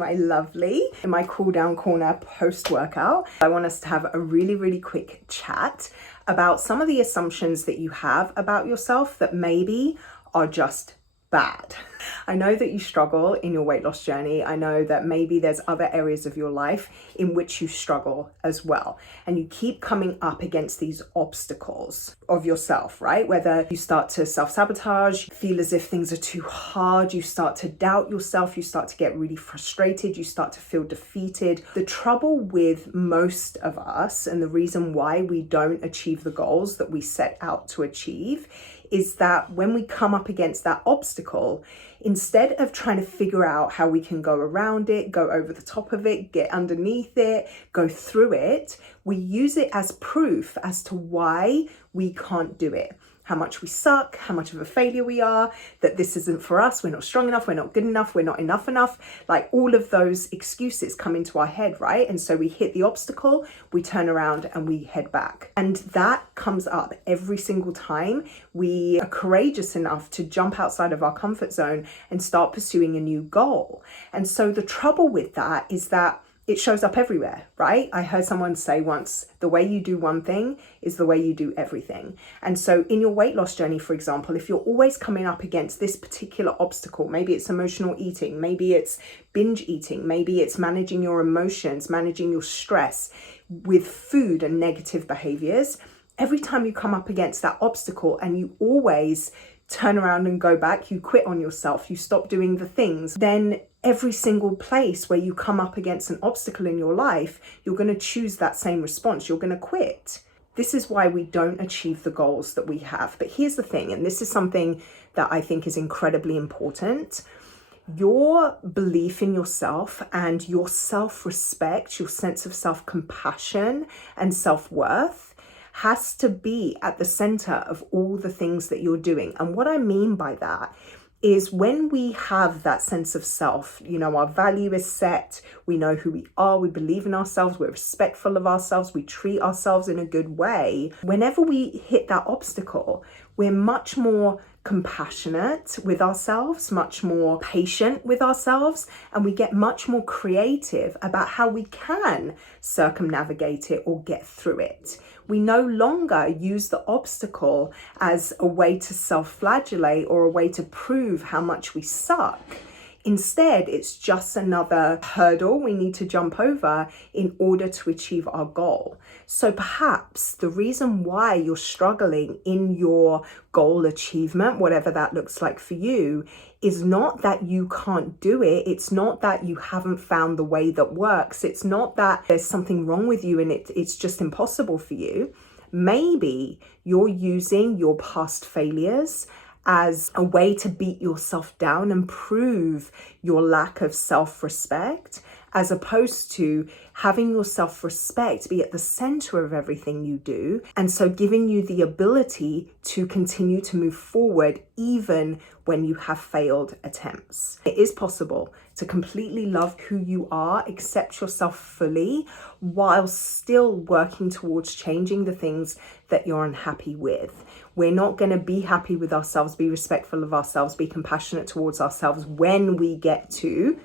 my lovely, in my cool down corner post-workout. I want us to have a really, really quick chat about some of the assumptions that you have about yourself that maybe are just bad. I know that you struggle in your weight loss journey. I know that maybe there's other areas of your life in which you struggle as well. And you keep coming up against these obstacles of yourself, right? Whether you start to self-sabotage, feel as if things are too hard, you start to doubt yourself, you start to get really frustrated, you start to feel defeated. The trouble with most of us, and the reason why we don't achieve the goals that we set out to achieve, is that when we come up against that obstacle, instead of trying to figure out how we can go around it, go over the top of it, get underneath it, go through it, we use it as proof as to why we can't do it. How much we suck, how much of a failure we are, that this isn't for us, we're not strong enough, we're not good enough, we're not enough. Like all of those excuses come into our head, right? And so we hit the obstacle, we turn around and we head back. And that comes up every single time we are courageous enough to jump outside of our comfort zone and start pursuing a new goal. And so the trouble with that is that it shows up everywhere, right? I heard someone say once, the way you do one thing is the way you do everything. And so in your weight loss journey, for example, if you're always coming up against this particular obstacle, maybe it's emotional eating, maybe it's binge eating, maybe it's managing your emotions, managing your stress with food and negative behaviors, every time you come up against that obstacle and you always turn around and go back, you quit on yourself, you stop doing the things, then every single place where you come up against an obstacle in your life, you're going to choose that same response. You're going to quit. This is why we don't achieve the goals that we have. But here's the thing, and this is something that I think is incredibly important. Your belief in yourself and your self-respect, your sense of self-compassion and self-worth has to be at the center of all the things that you're doing. And what I mean by that is when we have that sense of self, you know, our value is set, we know who we are, we believe in ourselves, we're respectful of ourselves, we treat ourselves in a good way. Whenever we hit that obstacle, we're much more compassionate with ourselves, much more patient with ourselves, and we get much more creative about how we can circumnavigate it or get through it. We no longer use the obstacle as a way to self-flagellate or a way to prove how much we suck. Instead, it's just another hurdle we need to jump over in order to achieve our goal. So perhaps the reason why you're struggling in your goal achievement, whatever that looks like for you, is not that you can't do it. It's not that you haven't found the way that works. It's not that there's something wrong with you and it's just impossible for you. Maybe you're using your past failures as a way to beat yourself down and prove your lack of self-respect, as opposed to having your self-respect be at the center of everything you do, and so giving you the ability to continue to move forward even when you have failed attempts. It is possible to completely love who you are, accept yourself fully, while still working towards changing the things that you're unhappy with. We're not going to be happy with ourselves, be respectful of ourselves, be compassionate towards ourselves when we get to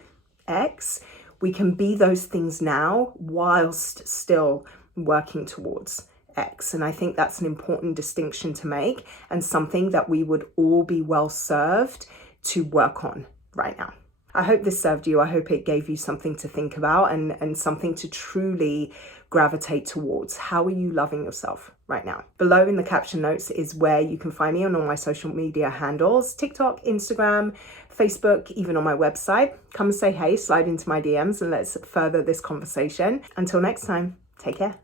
X. We can be those things now whilst still working towards X. And I think that's an important distinction to make and something that we would all be well served to work on right now. I hope this served you. I hope it gave you something to think about and something to truly gravitate towards. How are you loving yourself right now? Below in the caption notes is where you can find me on all my social media handles, TikTok, Instagram, Facebook, even on my website. Come and say hey, slide into my DMs and let's further this conversation. Until next time, take care.